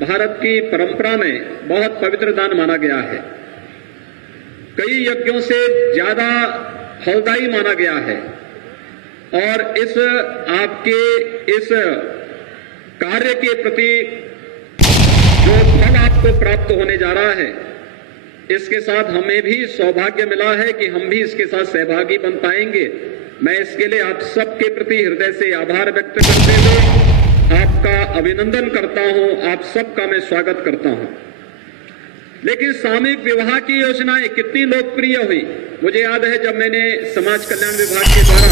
भारत की परंपरा में बहुत पवित्र दान माना गया है। कई यज्ञों से ज्यादा फलदायी माना गया है और इस आपके इस कार्य के प्रति जो फल आपको प्राप्त होने जा रहा है, इसके साथ हमें भी सौभाग्य मिला है कि हम भी इसके साथ सहभागी बन पाएंगे। मैं इसके लिए आप सबके प्रति हृदय से आभार व्यक्त करते हुए आपका अभिनंदन करता हूं, आप सबका मैं स्वागत करता हूं। लेकिन सामूहिक विवाह की योजनाएं कितनी लोकप्रिय हुई। मुझे याद है जब मैंने समाज कल्याण विभाग के द्वारा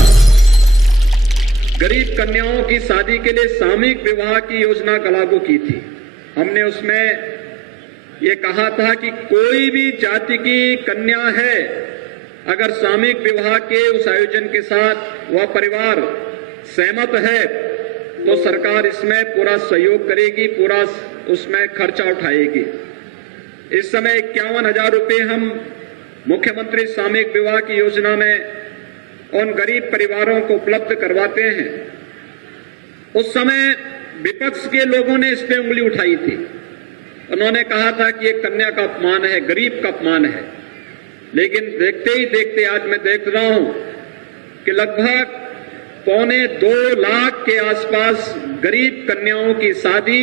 गरीब कन्याओं की शादी के लिए सामूहिक विवाह की योजना लागू की थी, हमने उसमें ये कहा था कि कोई भी जाति की कन्या है, अगर सामूहिक विवाह के उस आयोजन के साथ वह परिवार सहमत है तो सरकार इसमें पूरा सहयोग करेगी, पूरा उसमें खर्चा उठाएगी। इस समय 51,000 रुपये हम मुख्यमंत्री सामूहिक विवाह की योजना में उन गरीब परिवारों को उपलब्ध करवाते हैं। उस समय विपक्ष के लोगों ने इस पे उंगली उठाई थी, उन्होंने कहा था कि ये कन्या का अपमान है, गरीब का अपमान है। लेकिन देखते ही देखते आज मैं देख रहा हूं कि लगभग 1.25 लाख के आसपास गरीब कन्याओं की शादी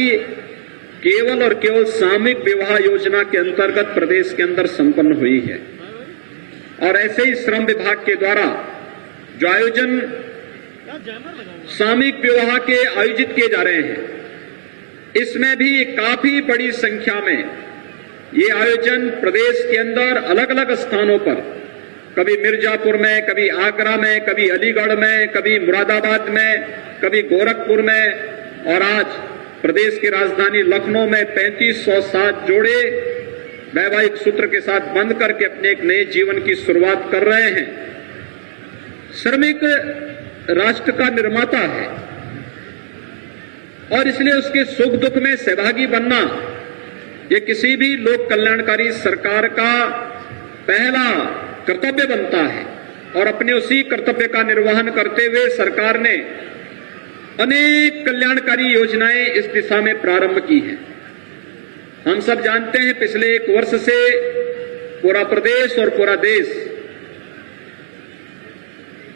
केवल और केवल सामूहिक विवाह योजना के अंतर्गत प्रदेश के अंदर संपन्न हुई है। और ऐसे ही श्रम विभाग के द्वारा जो आयोजन सामूहिक विवाह के आयोजित किए जा रहे हैं, इसमें भी काफी बड़ी संख्या में ये आयोजन प्रदेश के अंदर अलग अलग स्थानों पर, कभी मिर्जापुर में, कभी आगरा में, कभी अलीगढ़ में, कभी मुरादाबाद में, कभी गोरखपुर में, और आज प्रदेश की राजधानी लखनऊ में 3507 जोड़े वैवाहिक सूत्र के साथ बंध करके अपने एक नए जीवन की शुरुआत कर रहे हैं। श्रमिक राष्ट्र का निर्माता है और इसलिए उसके सुख दुख में सहभागी बनना ये किसी भी लोक कल्याणकारी सरकार का पहला कर्तव्य बनता है। और अपने उसी कर्तव्य का निर्वहन करते हुए सरकार ने अनेक कल्याणकारी योजनाएं इस दिशा में प्रारंभ की हैं। हम सब जानते हैं पिछले 1 वर्ष से पूरा प्रदेश और पूरा देश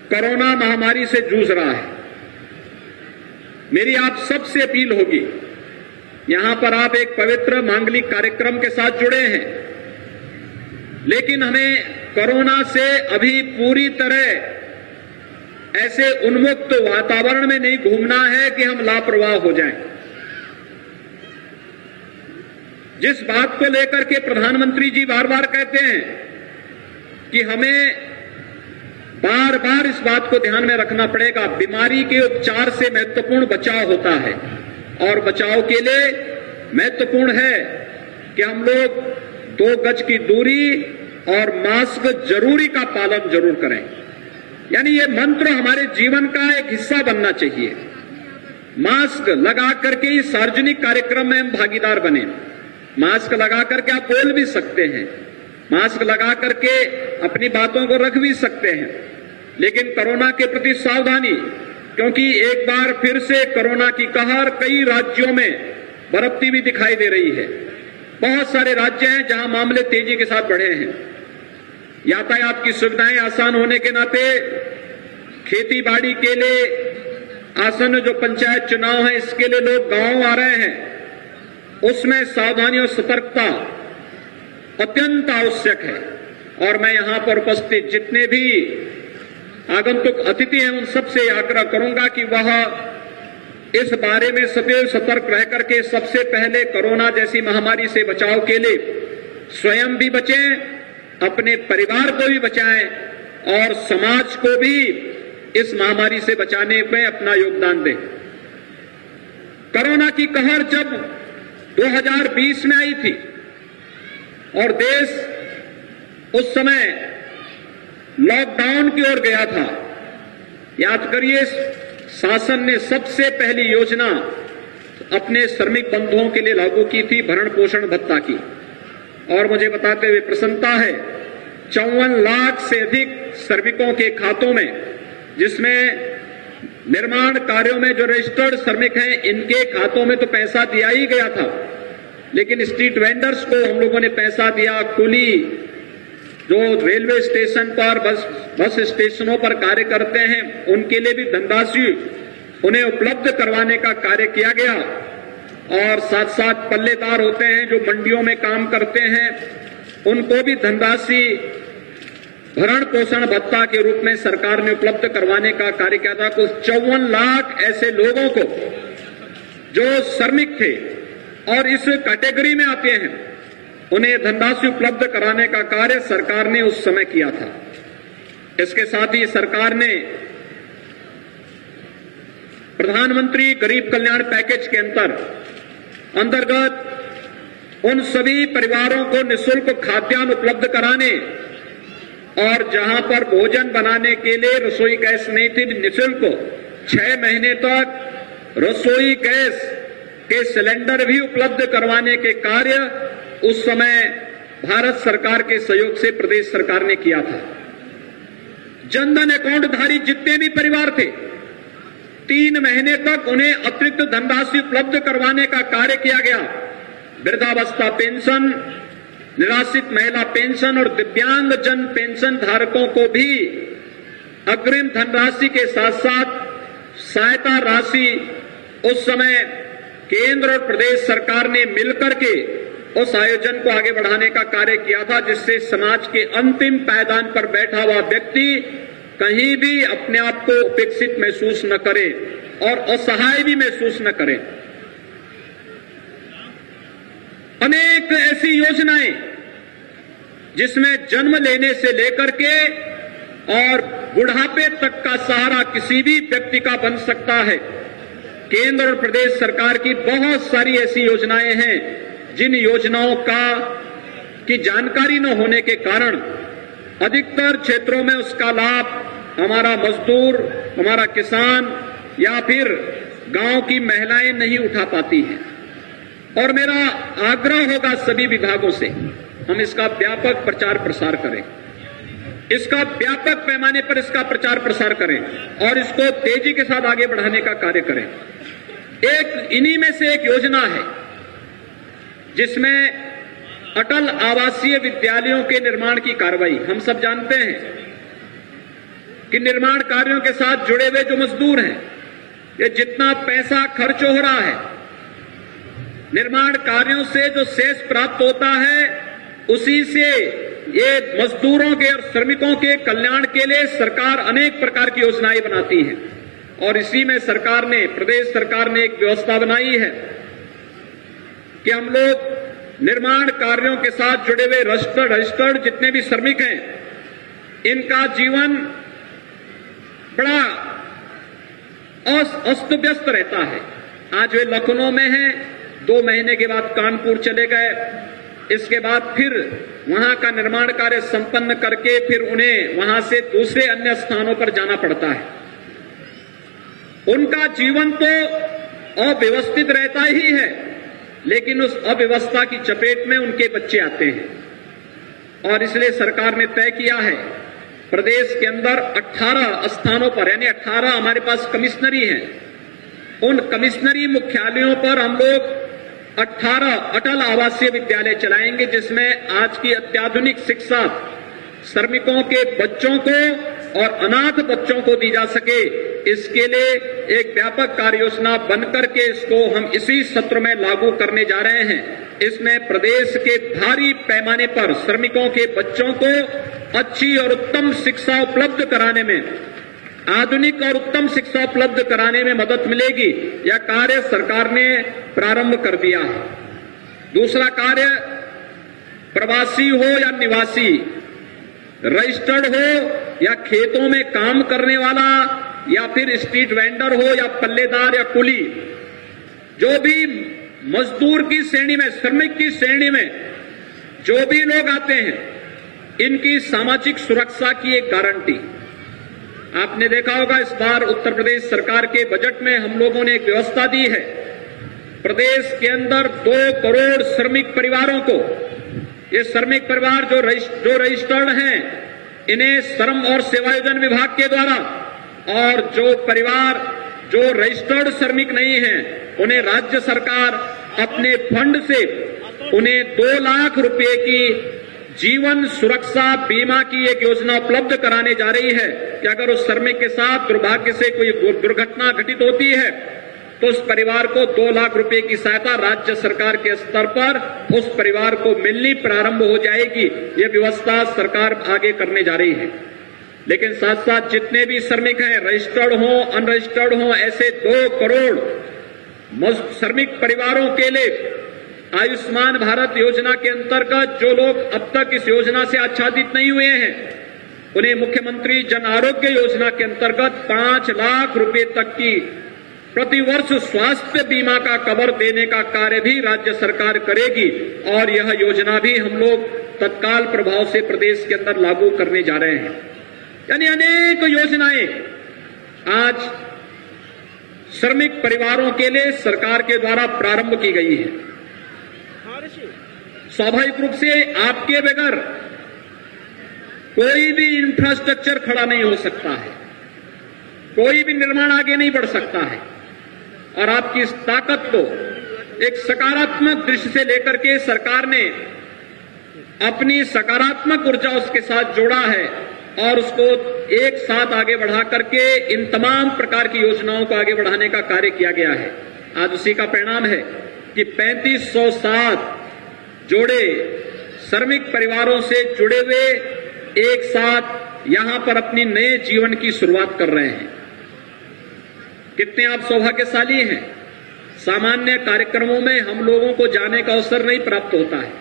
कोरोना महामारी से जूझ रहा है। मेरी आप सबसे अपील होगी, यहां पर आप एक पवित्र मांगलिक कार्यक्रम के साथ जुड़े हैं, लेकिन हमें कोरोना से अभी पूरी तरह ऐसे उन्मुक्त वातावरण में नहीं घूमना है कि हम लापरवाह हो जाएं। जिस बात को लेकर के प्रधानमंत्री जी बार बार कहते हैं कि हमें बार बार इस बात को ध्यान में रखना पड़ेगा, बीमारी के उपचार से महत्वपूर्ण बचाव होता है और बचाव के लिए महत्वपूर्ण है कि हम लोग 2 गज की दूरी और मास्क जरूरी का पालन जरूर करें। यानी ये मंत्र हमारे जीवन का एक हिस्सा बनना चाहिए। मास्क लगा करके ही सार्वजनिक कार्यक्रम में हम भागीदार बने। मास्क लगा करके आप बोल भी सकते हैं, मास्क लगा करके अपनी बातों को रख भी सकते हैं, लेकिन कोरोना के प्रति सावधानी, क्योंकि एक बार फिर से कोरोना की कहर कई राज्यों में बरतती भी दिखाई दे रही है। बहुत सारे राज्य हैं जहां मामले तेजी के साथ बढ़े हैं। यातायात की सुविधाएं आसान होने के नाते खेती बाड़ी के लिए आसन्न जो पंचायत चुनाव है, इसके लिए लोग गांव आ रहे हैं, उसमें सावधानी और सतर्कता अत्यंत आवश्यक है। और मैं यहां पर उपस्थित जितने भी आगंतुक अतिथि हैं उन सबसे आग्रह करूंगा कि वह इस बारे में सदैव सतर्क रह करके सबसे पहले कोरोना जैसी महामारी से बचाव के लिए स्वयं भी बचें, अपने परिवार को भी बचाएं और समाज को भी इस महामारी से बचाने में अपना योगदान दें। कोरोना की कहर जब 2020 में आई थी और देश उस समय लॉकडाउन की ओर गया था, याद करिए शासन ने सबसे पहली योजना अपने श्रमिक बंधुओं के लिए लागू की थी, भरण पोषण भत्ता की। और मुझे बताते हुए प्रसन्नता है 54 लाख से अधिक श्रमिकों के खातों में, जिसमें निर्माण कार्यों में जो रजिस्टर्ड श्रमिक हैं इनके खातों में तो पैसा दिया ही गया था, लेकिन स्ट्रीट वेंडर्स को हम लोगों ने पैसा दिया, कुली जो रेलवे स्टेशन पर बस स्टेशनों पर कार्य करते हैं उनके लिए भी धनराशि उन्हें उपलब्ध करवाने का कार्य किया गया, और साथ साथ पल्लेदार होते हैं जो मंडियों में काम करते हैं उनको भी धनराशि भरण पोषण भत्ता के रूप में सरकार ने उपलब्ध करवाने का कार्य किया था। कुल 54 लाख ऐसे लोगों को जो श्रमिक थे और इस कैटेगरी में आते हैं उन्हें धनराशि उपलब्ध कराने का कार्य सरकार ने उस समय किया था। इसके साथ ही सरकार ने प्रधानमंत्री गरीब कल्याण पैकेज के अंतर्गत उन सभी परिवारों को निःशुल्क खाद्यान्न उपलब्ध कराने और जहां पर भोजन बनाने के लिए रसोई गैस नहीं थी, निःशुल्क 6 महीने तक रसोई गैस के सिलेंडर भी उपलब्ध करवाने के कार्य उस समय भारत सरकार के सहयोग से प्रदेश सरकार ने किया था। जनधन अकाउंट धारी जितने भी परिवार थे 3 महीने तक उन्हें अतिरिक्त धनराशि उपलब्ध करवाने का कार्य किया गया। वृद्धावस्था पेंशन, निराश्रित महिला पेंशन और दिव्यांग जन पेंशन धारकों को भी अग्रिम धनराशि के साथ साथ सहायता राशि उस समय केंद्र और प्रदेश सरकार ने मिलकर के उस आयोजन को आगे बढ़ाने का कार्य किया था, जिससे समाज के अंतिम पायदान पर बैठा हुआ व्यक्ति कहीं भी अपने आप को उपेक्षित महसूस न करे और असहाय भी महसूस न करे। अनेक ऐसी योजनाएं जिसमें जन्म लेने से लेकर के और बुढ़ापे तक का सहारा किसी भी व्यक्ति का बन सकता है। केंद्र और प्रदेश सरकार की बहुत सारी ऐसी योजनाएं हैं जिन योजनाओं की जानकारी न होने के कारण अधिकतर क्षेत्रों में उसका लाभ हमारा मजदूर, हमारा किसान या फिर गांव की महिलाएं नहीं उठा पाती हैं। और मेरा आग्रह होगा सभी विभागों से हम इसका व्यापक प्रचार प्रसार करें, इसका व्यापक पैमाने पर इसका प्रचार प्रसार करें और इसको तेजी के साथ आगे बढ़ाने का कार्य करें। इन्हीं में से एक योजना है जिसमें अटल आवासीय विद्यालयों के निर्माण की कार्रवाई, हम सब जानते हैं कि निर्माण कार्यों के साथ जुड़े हुए जो मजदूर हैं, ये जितना पैसा खर्च हो रहा है, निर्माण कार्यों से जो शेष प्राप्त होता है उसी से ये मजदूरों के और श्रमिकों के कल्याण के लिए सरकार अनेक प्रकार की योजनाएं बनाती है। और इसी में सरकार ने, प्रदेश सरकार ने एक व्यवस्था बनाई है कि हम लोग निर्माण कार्यों के साथ जुड़े हुए रजिस्टर्ड जितने भी श्रमिक हैं, इनका जीवन बड़ा अस्त व्यस्त रहता है। आज वे लखनऊ में हैं, 2 महीने के बाद कानपुर चले गए, इसके बाद फिर वहां का निर्माण कार्य संपन्न करके फिर उन्हें वहां से दूसरे अन्य स्थानों पर जाना पड़ता है। उनका जीवन तो अव्यवस्थित रहता ही है, लेकिन उस अव्यवस्था की चपेट में उनके बच्चे आते हैं। और इसलिए सरकार ने तय किया है प्रदेश के अंदर 18 स्थानों पर, यानी 18 हमारे पास कमिश्नरी हैं, उन कमिश्नरी मुख्यालयों पर हम लोग 18 अटल आवासीय विद्यालय चलाएंगे, जिसमें आज की अत्याधुनिक शिक्षा श्रमिकों के बच्चों को और अनाथ बच्चों को दी जा सके। इसके लिए एक व्यापक कार्य योजना बनकर के इसको हम इसी सत्र में लागू करने जा रहे हैं। इसमें प्रदेश के भारी पैमाने पर श्रमिकों के बच्चों को अच्छी और उत्तम शिक्षा उपलब्ध कराने में, आधुनिक और उत्तम शिक्षा उपलब्ध कराने में मदद मिलेगी। यह कार्य सरकार ने प्रारंभ कर दिया है। दूसरा कार्य, प्रवासी हो या निवासी, रजिस्टर्ड हो या खेतों में काम करने वाला या फिर स्ट्रीट वेंडर हो या पल्लेदार या कुली, जो भी मजदूर की श्रेणी में, श्रमिक की श्रेणी में जो भी लोग आते हैं, इनकी सामाजिक सुरक्षा की एक गारंटी। आपने देखा होगा इस बार उत्तर प्रदेश सरकार के बजट में हम लोगों ने एक व्यवस्था दी है। प्रदेश के अंदर 2 करोड़ श्रमिक परिवारों को, ये श्रमिक परिवार जो रजिस्टर्ड हैं, इन्हें श्रम और सेवायोजन विभाग के द्वारा, और जो परिवार जो रजिस्टर्ड श्रमिक नहीं हैं, उन्हें राज्य सरकार अपने फंड से उन्हें 2 लाख रुपए की जीवन सुरक्षा बीमा की एक योजना उपलब्ध कराने जा रही है कि अगर उस श्रमिक के साथ दुर्भाग्य से कोई दुर्घटना घटित होती है तो उस परिवार को 2 लाख रुपए की सहायता राज्य सरकार के स्तर पर उस परिवार को मिलनी प्रारंभ हो जाएगी। यह व्यवस्था सरकार आगे करने जा रही है। लेकिन साथ साथ जितने भी श्रमिक हैं, रजिस्टर्ड हो अनरजिस्टर्ड हो, ऐसे 2 करोड़ श्रमिक परिवारों के लिए आयुष्मान भारत योजना के अंतर्गत जो लोग अब तक इस योजना से आच्छादित नहीं हुए हैं, उन्हें मुख्यमंत्री जन आरोग्य योजना के अंतर्गत 5 लाख रुपए तक की प्रतिवर्ष स्वास्थ्य बीमा का कवर देने का कार्य भी राज्य सरकार करेगी और यह योजना भी हम लोग तत्काल प्रभाव से प्रदेश के अंदर लागू करने जा रहे हैं। यानी अनेक योजनाएं आज श्रमिक परिवारों के लिए सरकार के द्वारा प्रारंभ की गई है। स्वाभाविक रूप से आपके बगैर कोई भी इंफ्रास्ट्रक्चर खड़ा नहीं हो सकता है, कोई भी निर्माण आगे नहीं बढ़ सकता है और आपकी इस ताकत को एक सकारात्मक दृष्टि से लेकर के सरकार ने अपनी सकारात्मक ऊर्जा उसके साथ जोड़ा है और उसको एक साथ आगे बढ़ा करके इन तमाम प्रकार की योजनाओं को आगे बढ़ाने का कार्य किया गया है। आज उसी का परिणाम है कि 3507 जोड़े श्रमिक परिवारों से जुड़े हुए एक साथ यहां पर अपनी नए जीवन की शुरुआत कर रहे हैं। कितने आप सौभाग्यशाली हैं। सामान्य कार्यक्रमों में हम लोगों को जाने का अवसर नहीं प्राप्त होता है।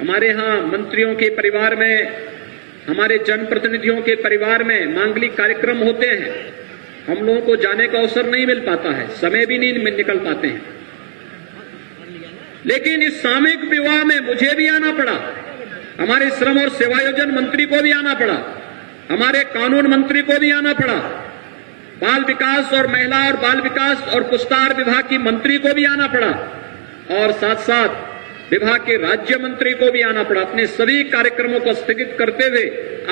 हमारे यहां मंत्रियों के परिवार में, हमारे जनप्रतिनिधियों के परिवार में मांगलिक कार्यक्रम होते हैं, हम लोगों को जाने का अवसर नहीं मिल पाता है, समय भी नहीं निकल पाते हैं। लेकिन इस सामूहिक विवाह में मुझे भी आना पड़ा, हमारे श्रम और सेवायोजन मंत्री को भी आना पड़ा, हमारे कानून मंत्री को भी आना पड़ा, बाल विकास और महिला और बाल विकास और पुरस्कार विभाग की मंत्री को भी आना पड़ा और साथ साथ विभाग के राज्य मंत्री को भी आना पड़ा। अपने सभी कार्यक्रमों को स्थगित करते हुए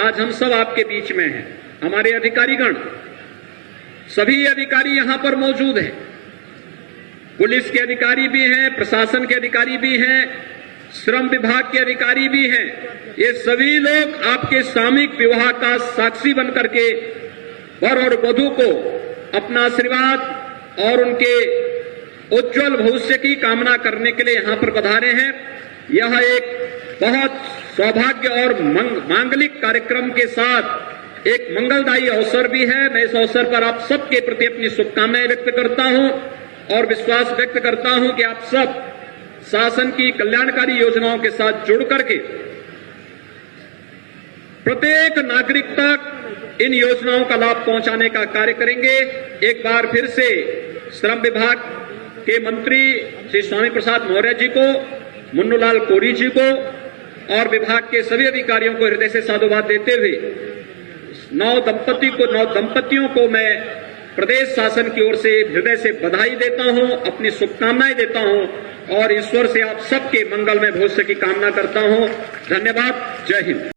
आज हम सब आपके बीच में हैं। हमारे अधिकारीगण, सभी अधिकारी यहां पर मौजूद हैं, पुलिस के अधिकारी भी हैं, प्रशासन के अधिकारी भी हैं, श्रम विभाग के अधिकारी भी हैं। ये सभी लोग आपके सामूहिक विवाह का साक्षी बन करके वर और वधू को अपना आशीर्वाद और उनके उज्जवल भविष्य की कामना करने के लिए यहां पर पधारे हैं। यह एक बहुत सौभाग्य और मांगलिक कार्यक्रम के साथ एक मंगलदायी अवसर भी है। मैं इस अवसर पर आप सबके प्रति अपनी शुभकामनाएं व्यक्त करता हूं और विश्वास व्यक्त करता हूं कि आप सब शासन की कल्याणकारी योजनाओं के साथ जुड़ करके प्रत्येक नागरिक तक इन योजनाओं का लाभ पहुंचाने का कार्य करेंगे। एक बार फिर से श्रम विभाग के मंत्री श्री स्वामी प्रसाद मौर्य जी को, मुन्नूलाल कोरी जी को और विभाग के सभी अधिकारियों को हृदय से साधुवाद देते हुए नौ दंपतियों को मैं प्रदेश शासन की ओर से हृदय से बधाई देता हूं, अपनी शुभकामनाएं देता हूं और ईश्वर से आप सबके मंगल में भविष्य की कामना करता हूं। धन्यवाद। जय हिंद।